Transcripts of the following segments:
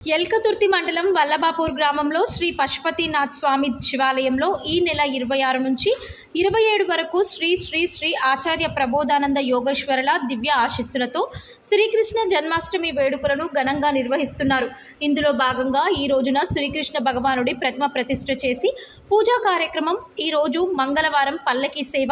ఎల్కతుర్తి మండలం వల్లభాపూర్ గ్రామంలో శ్రీ పశుపతినాథ్ స్వామి శివాలయంలో ఈ నెల 26 నుంచి 27 వరకు శ్రీ శ్రీ శ్రీ ఆచార్య ప్రబోధానంద యోగేశ్వరుల దివ్య ఆశీస్సులతో శ్రీకృష్ణ జన్మాష్టమి వేడుకలను ఘనంగా నిర్వహిస్తున్నారు. ఇందులో భాగంగా ఈ రోజున శ్రీకృష్ణ భగవానుడి ప్రతిమ ప్రతిష్ఠ చేసి పూజా కార్యక్రమం ఈ రోజు మంగళవారం పల్లకి సేవ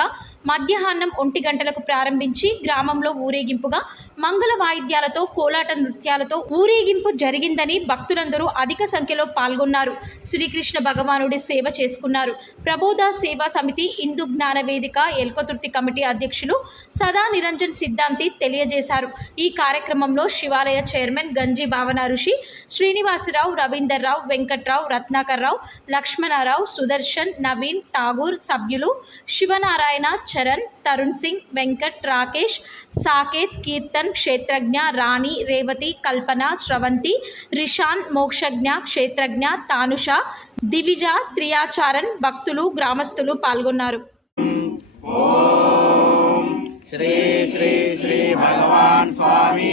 మధ్యాహ్నం 1 గంటలకు ప్రారంభించి గ్రామంలో ఊరేగింపుగా మంగళ వాయిద్యాలతో కోలాట నృత్యాలతో ఊరేగింపు జరిగిందని భక్తులందరూ అధిక సంఖ్యలో పాల్గొన్నారు. శ్రీకృష్ణ భగవానుడి సేవ చేసుకున్నారు. ప్రబోధ సేవా సమితి హిందూ జ్ఞాన వేదిక ఎల్కతుర్తి కమిటీ అధ్యక్షులు సదా నిరంజన్ సిద్ధాంతి తెలియజేశారు. ఈ కార్యక్రమంలో శివాలయ చైర్మన్ గంజి భావన ఋషి, శ్రీనివాసరావు, రవీందర్రావు, వెంకట్రావు, రత్నాకర్రావు, లక్ష్మణరావు, సుదర్శన్, నవీన్, ఠాగూర్, సభ్యులు శివనారాయణ, చరణ్, తరుణ్ సింగ్, వెంకట్, రాకేష్, సాకేత్, కీర్తన్, క్షేత్రజ్ఞ, రాణి, రేవతి, కల్పన, శ్రవంతి, రిషాన్, మోక్షజ్ఞ, క్షేత్రజ్ఞ, తానుష, దివిజ, త్రియాచారన్, భక్తులు, గ్రామస్తులు పాల్గొన్నారు. ఓం శ్రీ శ్రీ శ్రీ భగవాన్ స్వామి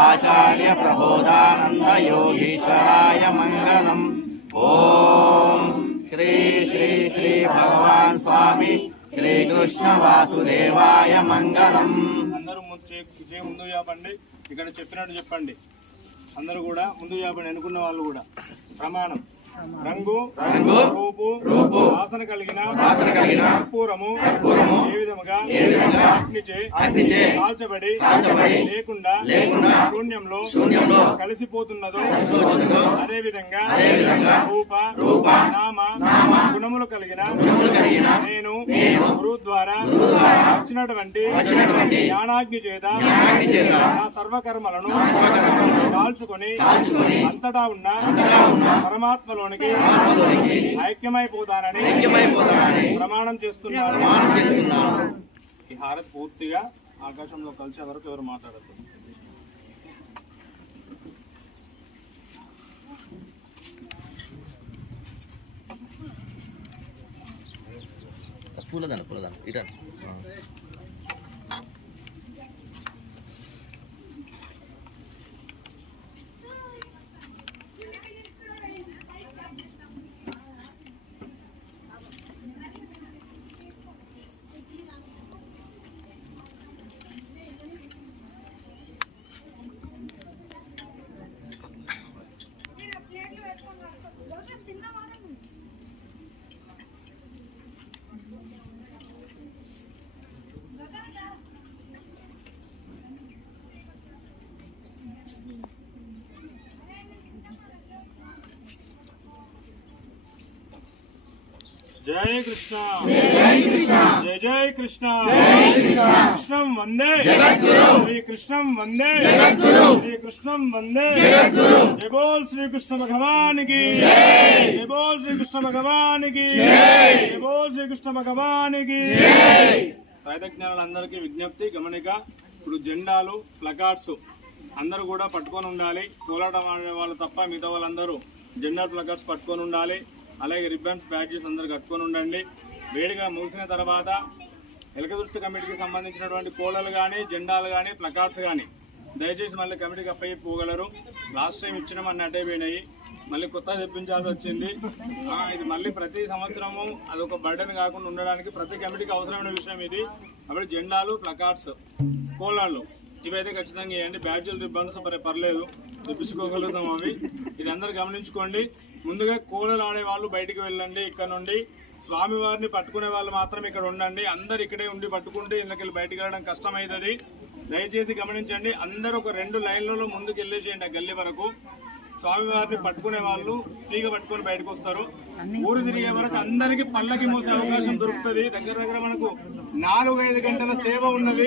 ఆచార్య ప్రబోధానంద యోగీశ్వరాయ మంగళం. ఓం శ్రీ శ్రీ శ్రీ భగవాన్ స్వామి శ్రీకృష్ణ వాసుదేవాయ మంగళం. అందరూ ముందు చెప్పండి, ఇక్కడ చెప్పినట్టు చెప్పండి. అందరూ కూడా ముందు చెప్పండి. అనుకున్న వాళ్ళు కూడా ప్రమాణం. రంగు రూపు వాసన కలిగిన కర్పూరము ఏ విధముగా అగ్నిచే కాల్చబడి లేకుండా శూన్యంలో కలిసిపోతున్నదో అదే విధంగా రూప నామ గుణములు కలిగిన నేను గురువు ద్వారా వచ్చినటువంటి జ్ఞానాగ్ని చేత నా సర్వకర్మలను కాల్చుకొని అంతటా ఉన్న పరమాత్మలో ఐక్యమైపోతానని ప్రమాణం చేస్తున్నాను. ఈ హారతి పూర్తిగా ఆకాశంలో కలిసే వరకు ఎవరు మాట్లాడతారు. పూలదాన ఇరా జై కృష్ణ జై జై కృష్ణ కృష్ణం వందే శ్రీకృష్ణం వందే శ్రీకృష్ణం వందే జై బోల్ శ్రీకృష్ణ భగవానికి జై బోల్ శ్రీకృష్ణ భగవానికి జై బోల్ శ్రీకృష్ణ భగవానికి. రైతజ్ఞానులందరికీ విజ్ఞప్తి గమనిక. ఇప్పుడు జెండాలు ప్లకార్డ్స్ అందరూ కూడా పట్టుకొని ఉండాలి. కోలాటం ఆడే వాళ్ళు తప్ప మిగతా వాళ్ళందరూ జెండా ప్లకార్డ్స్ పట్టుకొని ఉండాలి. అలాగే రిబ్బన్స్, బ్యాడ్జెస్ అందరూ కట్టుకొని ఉండండి. వేడిగా ముగిసిన తర్వాత ఎల్కతుర్తి కమిటీకి సంబంధించినటువంటి కోలలు కానీ, జెండాలు కానీ, ప్లకార్డ్స్ కానీ దయచేసి మళ్ళీ కమిటీకి అప్పగిపోగలరు. లాస్ట్ టైం ఇచ్చిన మన అటే పోయినాయి, మళ్ళీ కొత్త తెప్పించాల్సి వచ్చింది. ఇది మళ్ళీ ప్రతి సంవత్సరము అదొక బర్డెన్ కాకుండా ఉండడానికి ప్రతి కమిటీకి అవసరమైన విషయం ఇది. కాబట్టి జెండాలు, ప్లకార్డ్స్, కోలాళ్ళు ఇవైతే ఖచ్చితంగా ఇవ్వండి. బ్యాడ్జీలు, రిబ్బన్స్ పర్లేదు తెప్పించుకోగలుగుతాం అవి. ఇది అందరు గమనించుకోండి. ముందుగా కోలలు ఆడే వాళ్ళు బయటికి వెళ్ళండి. ఇక్కడ నుండి స్వామివారిని పట్టుకునే వాళ్ళు మాత్రం ఇక్కడ ఉండండి. అందరు ఇక్కడే ఉండి పట్టుకుంటే ఇళ్ళకెళ్ళి బయటికి వెళ్ళడం కష్టమవుతుంది. దయచేసి గమనించండి. అందరూ ఒక 2 లైన్లలో ముందుకు వెళ్ళేసేయండి ఆ గల్లీ వరకు. స్వామివారిని పట్టుకునే వాళ్ళు ఫ్రీగా పట్టుకొని బయటకు వస్తారు. ఊరు తిరిగే వరకు అందరికీ పల్లకి మోసే అవకాశం దొరుకుతుంది. దగ్గర మనకు 4-5 గంటల సేవ ఉన్నది.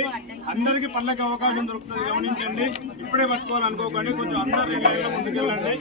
అందరికీ పల్లకి అవకాశం దొరుకుతుంది. గమనించండి. ఇప్పుడే పట్టుకోవాలనుకోకండి. కొంచెం అందరు ముందుకెళ్ళండి.